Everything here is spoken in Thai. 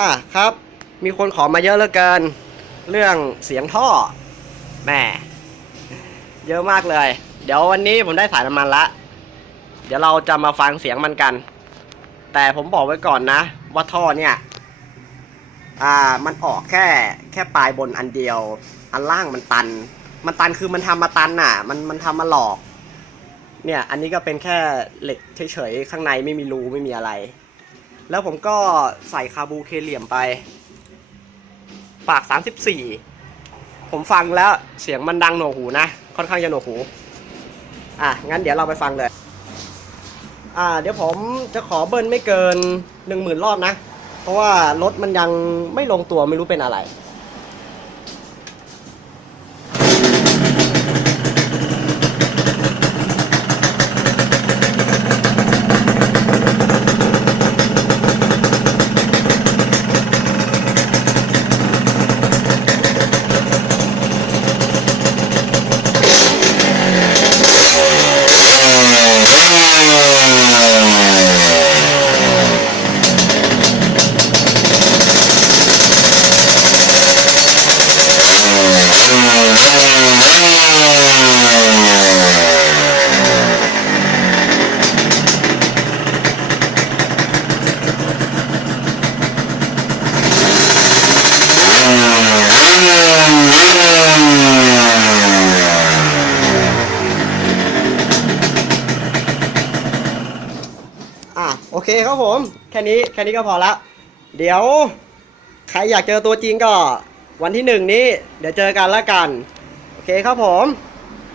อะครับ มีคนขอมาเยอะเหลือเกิน เรื่องเสียงท่อแหม่เยอะมากเลย เดี๋ยววันนี้ผมได้สายน้ำมันละ เดี๋ยวเราจะมาฟังเสียงมันกัน แต่ผมบอกไว้ก่อนนะ ว่าท่อเนี่ย อ่ามันออกแค่แค่ปลายบนอันเดียว อันล่างมันตัน มันตันคือมันทำมาตันน่ะ มันมันทำมาหลอก เนี่ย อันนี้ก็เป็นแค่เหล็กเฉยๆข้างในไม่มีรูไม่มีอะไร แล้วผมก็ใส่คาบูเคเหลี่ยมไป ปาก 34 ผมฟังแล้วเสียงมันดังหนวกหูนะ ค่อนข้างจะหนวกหู อะ งั้นเดี๋ยวเราไปฟังเลย อ่า เดี๋ยวผมจะขอเบิ้ลไม่เกิน 10,000 รอบนะ เพราะว่ารถมันยังไม่ลงตัวไม่รู้เป็นอะไร โอเคครับผม แค่นี้แค่นี้ก็พอละ เดี๋ยว ใครอยากเจอตัวจริงก็ วันที่หนึ่งนี้ เดี๋ยวเจอกันละกัน โอเคครับผม